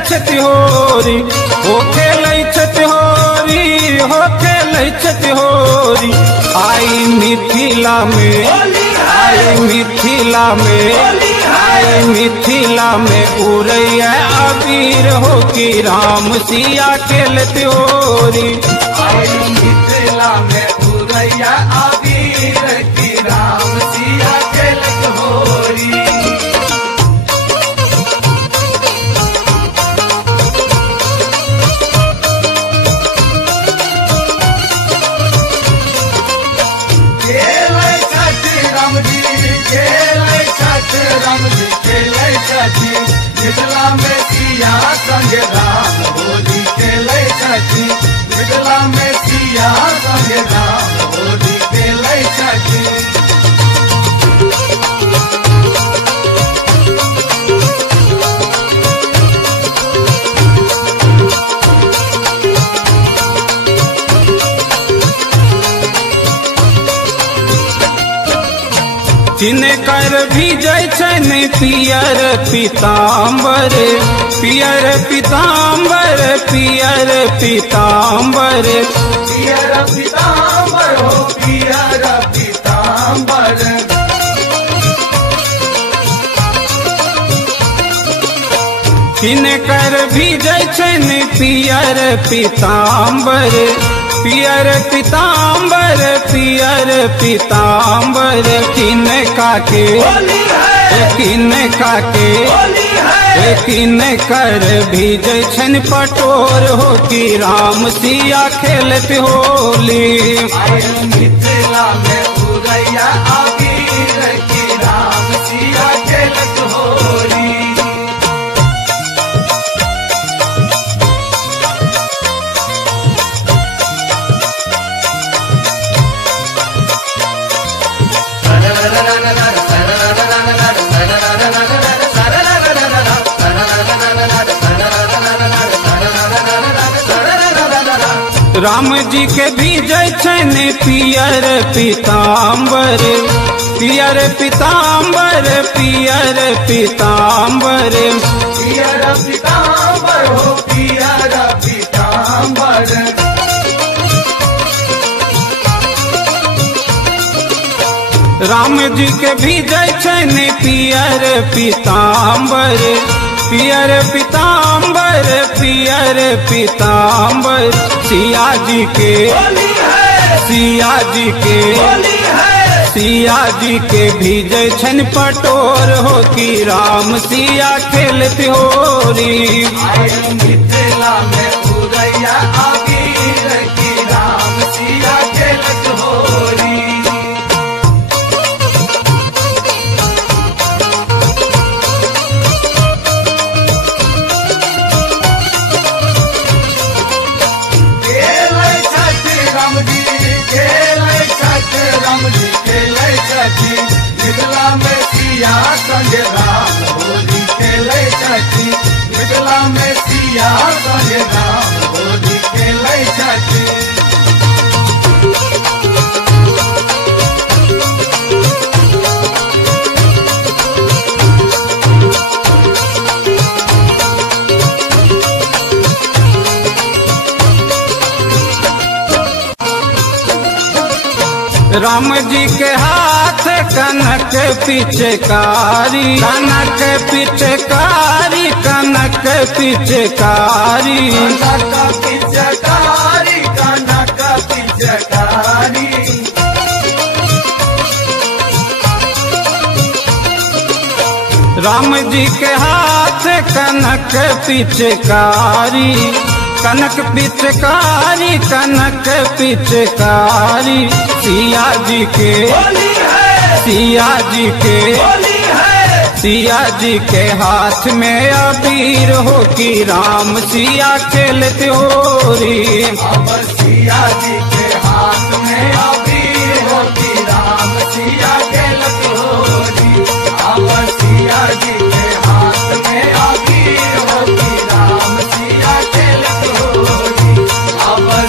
छथि होरी, हो खेलै छथि होरी, हो खेलै छथि होरी। आई मिथिला में, आई मिथिला में, आई मिथिला में उड़ैया अबीर हो कि राम सिया खेलत होरी। आई मिथिला में उड़ैया अबीर कि राम सिया खेलत होरी। मिथिला में सिया संग राम होली खेलै छथि, मिथिला में सिया संग राम होली खेलै छथि। तिनकर भीजै छनि पियर पीताम्बर, पियर पीताम्बर, पियर पीताम्बर। पियर पीताम्बर हो पियर पीताम्बर। तिनकर भीजै छनि पियर पीताम्बर, पियर पीताम्बर, पियर पीताम्बर। किनका के, किनका के, किनकर भीजै छनि पटोर हो कि राम सिया खेलत होली। मिथिला में उड़ैया अबीर कि राम सिया खेलत होली। राम जी के भीजै छनि पियर पीताम्बर, पियर पीताम्बर, पियर पीताम्बर। पियर पीताम्बर हो पियर पीताम्बर। राम जी के भीजै छनि पियर पीताम्बर, पियर पीताम्बर, पियर पीताम्बर। सिया जी के, सिया जी के, सिया जी के भीजै छनि पटोर हो कि राम सिया खेलत होरी। मिथिला में उड़ैया अबीर कि राम सिया खेलत होरी। मिथिला में सिया संग राम होली खेलै छथि, मिथिला में सिया संग राम होली खेलै छथि। राम जी के हाथ कनक पिचकारी, कनक पिचकारी, कनक पिचकारी। कनक पिचकारी, कनक पिचकारी। राम जी के हाथ कनक पिचकारी, कनक पिचकारी, कनक पिचकारी। सिया जी के, सिया जी के, सिया जी के हाथ में अबीर हो कि राम सिया खेलत होरी। सिया जी के हाथ में अबीर हो कि राम सिया खेलत होरी। सिया जी के हाथ में अबीर हो कि राम सिया खेलत होरी।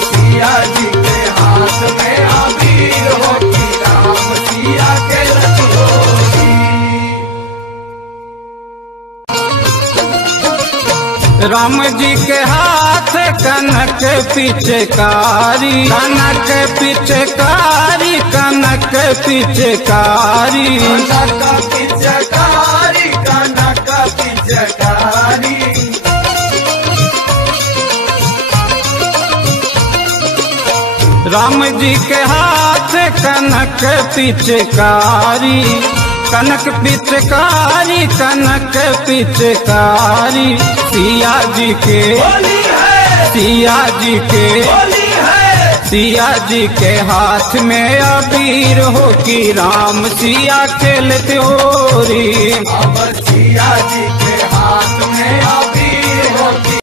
सिया जी के हाथ में अबीर हो कि राम सिया खेलत होरी। राम जी के हाथ कनक पिचकारी, कनक पिचकारी, कनक पिचकारी। कनक पिचकारी, कनक पिचकारी। राम जी के हाथ कनक पिचकारी, कनक पिचकारी, कनक पिचकारी। सिया जी के, सिया जी के, सिया जी के हाथ में अबीर हो कि राम सिया खेलते होरी। अब सिया जी के हाथ